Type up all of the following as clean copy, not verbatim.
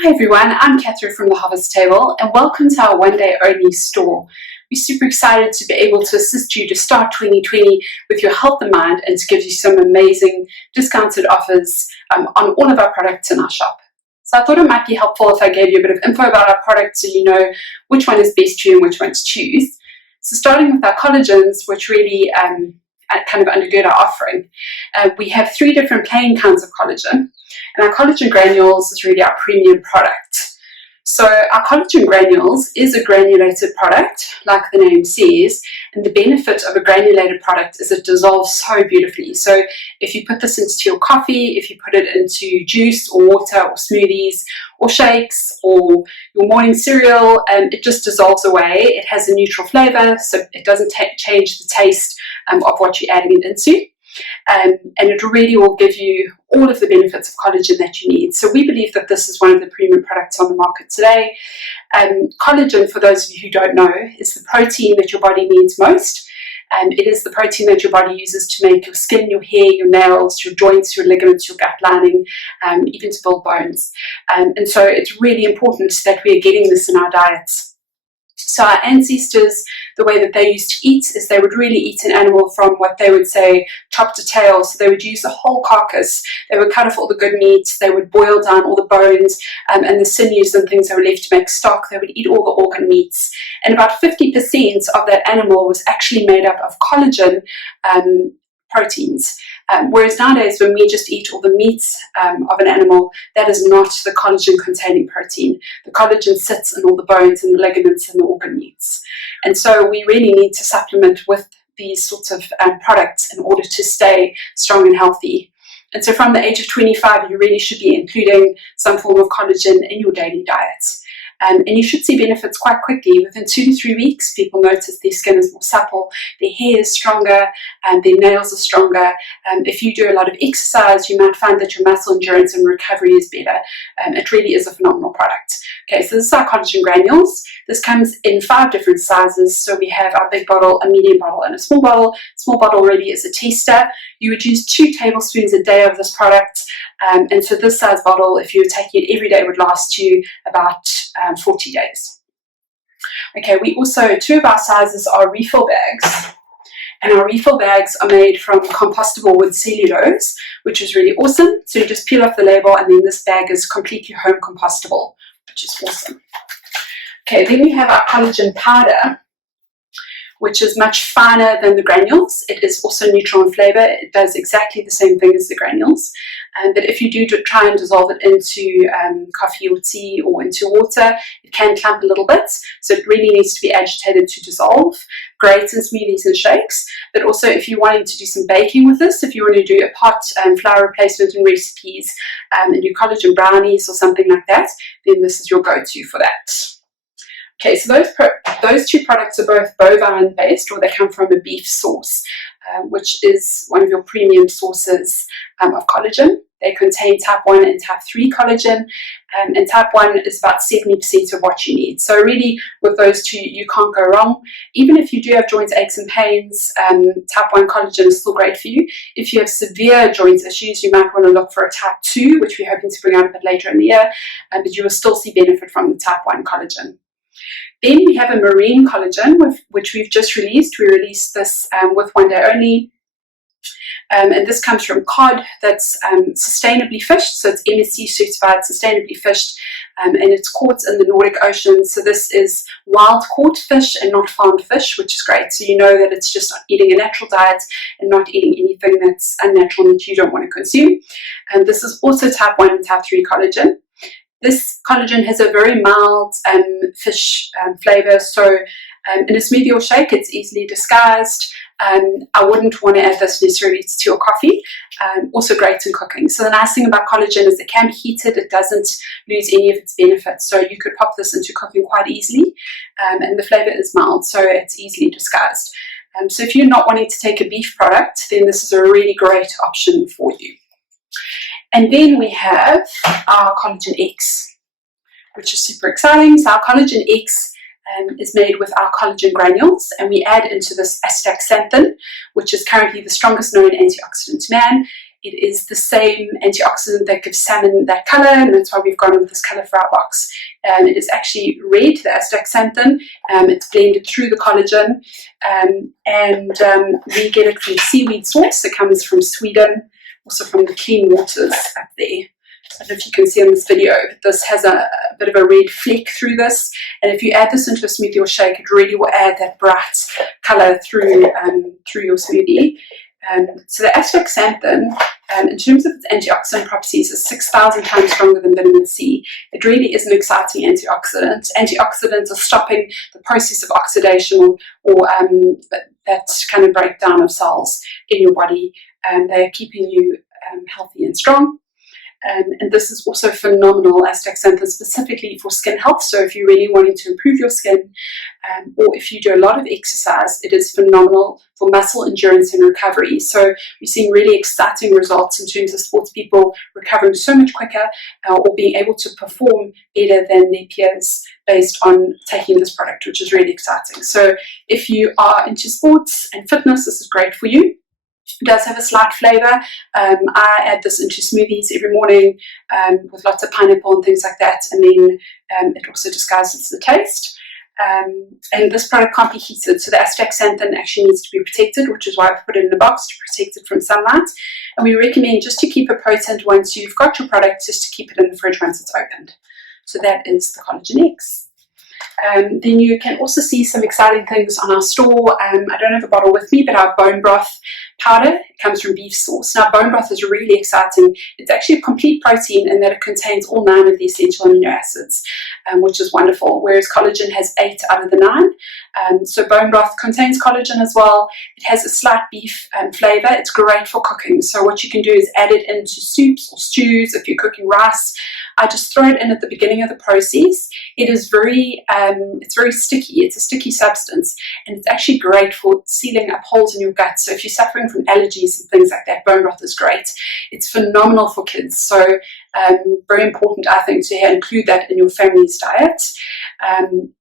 Hi everyone, I'm Catherine from the Harvest Table and welcome to our one-day only store. We're super excited to be able to assist you to start 2020 with your health in mind and to give you some amazing discounted offers on all of our products in our shop. So I thought it might be helpful if I gave you a bit of info about our products so you know which one is best for you and which one to choose. So starting with our collagens, which really kind of undergird our offering. We have 3 different plain kinds of collagen, and our collagen granules is really our premium product. So our collagen granules is a granulated product, like the name says, and the benefit of a granulated product is it dissolves so beautifully. So if you put this into your coffee, if you put it into juice or water or smoothies or shakes or your morning cereal, it just dissolves away. It has a neutral flavor, so it doesn't change the taste of what you're adding it into. And it really will give you all of the benefits of collagen that you need. So we believe that this is one of the premium products on the market today. Collagen, for those of you who don't know, is the protein that your body needs most. It is the protein that your body uses to make your skin, your hair, your nails, your joints, your ligaments, your gut lining, even to build bones. And so it's really important that we are getting this in our diets. So our ancestors, the way that they used to eat is they would really eat an animal from what they would say top to tail. So they would use the whole carcass. They would cut off all the good meat. They would boil down all the bones and the sinews and things that were left to make stock. They would eat all the organ meats. And about 50% of that animal was actually made up of collagen proteins. Whereas nowadays, when we just eat all the meats of an animal, that is not the collagen-containing protein. The collagen sits in all the bones and the ligaments and the organ meats. And so we really need to supplement with these sorts of products in order to stay strong and healthy. And so from the age of 25, you really should be including some form of collagen in your daily diet. And you should see benefits quite quickly. Within 2 to 3 weeks, people notice their skin is more supple, their hair is stronger, and their nails are stronger. If you do a lot of exercise, you might find that your muscle endurance and recovery is better. It really is a phenomenal product. Okay, so this is our collagen granules. This comes in 5 different sizes. So we have our big bottle, a medium bottle, and a small bottle. Small bottle really is a taster. You would use 2 tablespoons a day of this product. And so this size bottle, if you were taking it every day, would last you about 40 days. Okay, we also, 2 of our sizes are refill bags. And our refill bags are made from compostable wood cellulose, which is really awesome. So you just peel off the label and then this bag is completely home compostable, which is awesome. Okay, then we have our collagen powder, which is much finer than the granules. It is also neutral in flavor. It does exactly the same thing as the granules. But if you do try and dissolve it into coffee or tea or into water, it can clump a little bit. So it really needs to be agitated to dissolve. Great in smoothies and shakes. But also if you're wanting to do some baking with this, if you want to do a pot flour replacement in recipes and do collagen brownies or something like that, then this is your go-to for that. Okay, so those 2 products are both bovine based, or they come from a beef source, which is one of your premium sources of collagen. They contain type 1 and type 3 collagen, and type 1 is about 70% of what you need. So really, with those 2, you can't go wrong. Even if you do have joint aches and pains, type 1 collagen is still great for you. If you have severe joint issues, you might want to look for a type 2, which we're hoping to bring out a bit later in the year, but you will still see benefit from the type 1 collagen. Then we have a marine collagen, which we've just released. We released this with one day only. And this comes from cod that's sustainably fished. So it's MSC certified, sustainably fished, and it's caught in the Nordic Ocean. So this is wild caught fish and not farmed fish, which is great. So you know that it's just eating a natural diet and not eating anything that's unnatural and that you don't want to consume. And this is also type 1 and type 3 collagen. This collagen has a very mild fish flavor, so in a smoothie or shake, it's easily disguised. I wouldn't want to add this necessarily to your coffee. Also great in cooking. So the nice thing about collagen is it can be heated. It doesn't lose any of its benefits. So you could pop this into cooking quite easily, and the flavor is mild, so it's easily disguised. So if you're not wanting to take a beef product, then this is a really great option for you. And then we have our Collagen X, which is super exciting. So our Collagen X is made with our collagen granules, and we add into this astaxanthin, which is currently the strongest known antioxidant to man. It is the same antioxidant that gives salmon that color, and that's why we've gone with this color for our box. It is actually red, the astaxanthin. It's blended through the collagen, and we get it from seaweed source. It comes from Sweden, also from the clean waters up there. I don't know if you can see in this video, this has a bit of a red fleck through this, and if you add this into a smoothie or shake, it really will add that bright color through your smoothie. So the astaxanthin, in terms of its antioxidant properties, is 6,000 times stronger than vitamin C. It really is an exciting antioxidant. Antioxidants are stopping the process of oxidation or that kind of breakdown of cells in your body. They are keeping you healthy and strong. And this is also phenomenal, astaxanthin, specifically for skin health. So if you're really wanting to improve your skin, or if you do a lot of exercise, it is phenomenal for muscle endurance and recovery. So we're seeing really exciting results in terms of sports people recovering so much quicker, or being able to perform better than their peers based on taking this product, which is really exciting. So if you are into sports and fitness, this is great for you. It does have a slight flavour. I add this into smoothies every morning with lots of pineapple and things like that, and then it also disguises the taste. And this product can't be heated, so the astaxanthin actually needs to be protected, which is why I've put it in a box to protect it from sunlight. And we recommend just to keep it potent once you've got your product, just to keep it in the fridge once it's opened. So that is the Collagen X. Then you can also see some exciting things on our store. I don't have a bottle with me, but our bone broth powder, it comes from beef source. Now, bone broth is really exciting. It's actually a complete protein in that it contains all 9 of the essential amino acids, which is wonderful, whereas collagen has 8 out of the 9. So bone broth contains collagen as well. It has a slight beef flavour. It's great for cooking. So what you can do is add it into soups or stews. If you're cooking rice, I just throw it in at the beginning of the process. It is it's very sticky. It's a sticky substance, and it's actually great for sealing up holes in your gut. So if you're suffering from allergies and things like that, bone broth is great. It's phenomenal for kids. So very important, I think, to include that in your family's diet.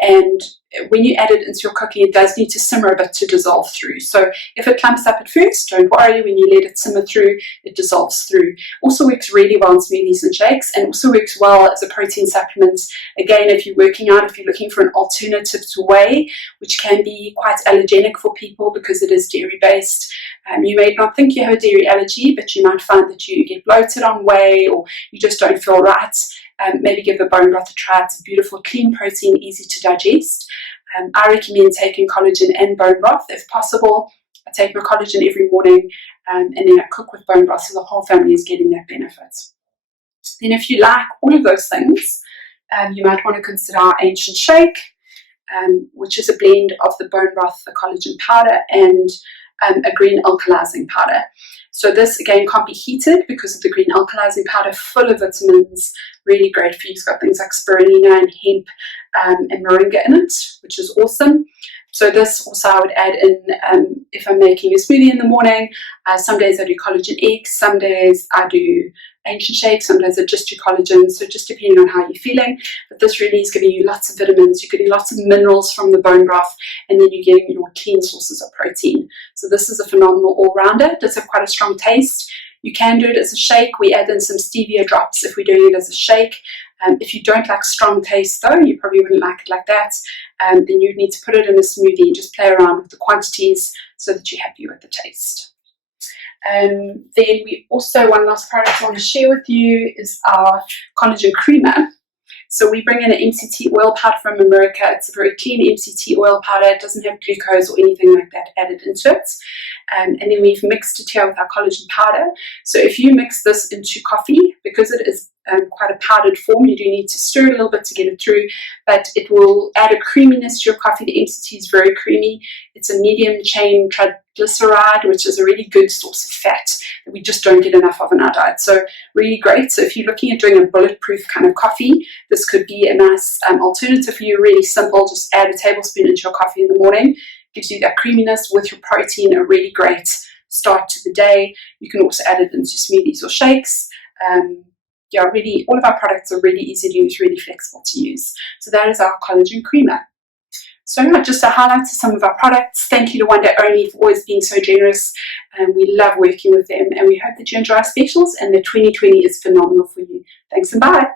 And when you add it into your cooking, it does need to simmer a bit to dissolve through. So if it clumps up at first, don't worry. When you let it simmer through, it dissolves through. Also works really well in smoothies and shakes, and also works well as a protein supplement. Again, if you're working out, if you're looking for an alternative to whey, which can be quite allergenic for people because it is dairy-based. You may not think you have a dairy allergy, but you might find that you get bloated on whey, or you just don't feel right. Maybe give the bone broth a try. It's a beautiful, clean protein, easy to digest. I recommend taking collagen and bone broth if possible. I take my collagen every morning, and then I cook with bone broth, so the whole family is getting that benefit. Then if you like all of those things, you might want to consider our ancient shake, which is a blend of the bone broth, the collagen powder, and a green alkalizing powder. So this, again, can't be heated because of the green alkalizing powder, full of vitamins, really great for you. It's got things like spirulina and hemp and moringa in it, which is awesome. So this also I would add in if I'm making a smoothie in the morning. Some days I do collagen eggs, some days I do ancient shakes, some days I just do collagen, so just depending on how you're feeling. But this really is giving you lots of vitamins, you're getting lots of minerals from the bone broth, and then you're getting your clean sources of protein. So this is a phenomenal all-rounder. It does have quite a strong taste. You can do it as a shake. We add in some stevia drops if we're doing it as a shake. If you don't like strong taste though, you probably wouldn't like it like that, then you'd need to put it in a smoothie and just play around with the quantities so that you're happy with the taste. Then we also, one last product I want to share with you is our collagen creamer. So we bring in an MCT oil powder from America. It's a very clean MCT oil powder. It doesn't have glucose or anything like that added into it. And then we've mixed it here with our collagen powder. So if you mix this into coffee, because it is quite a powdered form, you do need to stir it a little bit to get it through, but it will add a creaminess to your coffee. The MCT is very creamy. It's a medium chain triglyceride, which is a really good source of fat that we just don't get enough of in our diet. So really great. So if you're looking at doing a bulletproof kind of coffee, this could be a nice alternative for you. Really simple. Just add a tablespoon into your coffee in the morning. Gives you that creaminess with your protein, a really great start to the day. You can also add it into smoothies or shakes. Yeah, really, all of our products are really easy to use, really flexible to use. So that is our collagen creamer. So just a highlight of some of our products. Thank you to One Day Only for always being so generous. We love working with them, and we hope that you enjoy our specials and that 2020 is phenomenal for you. Thanks and bye.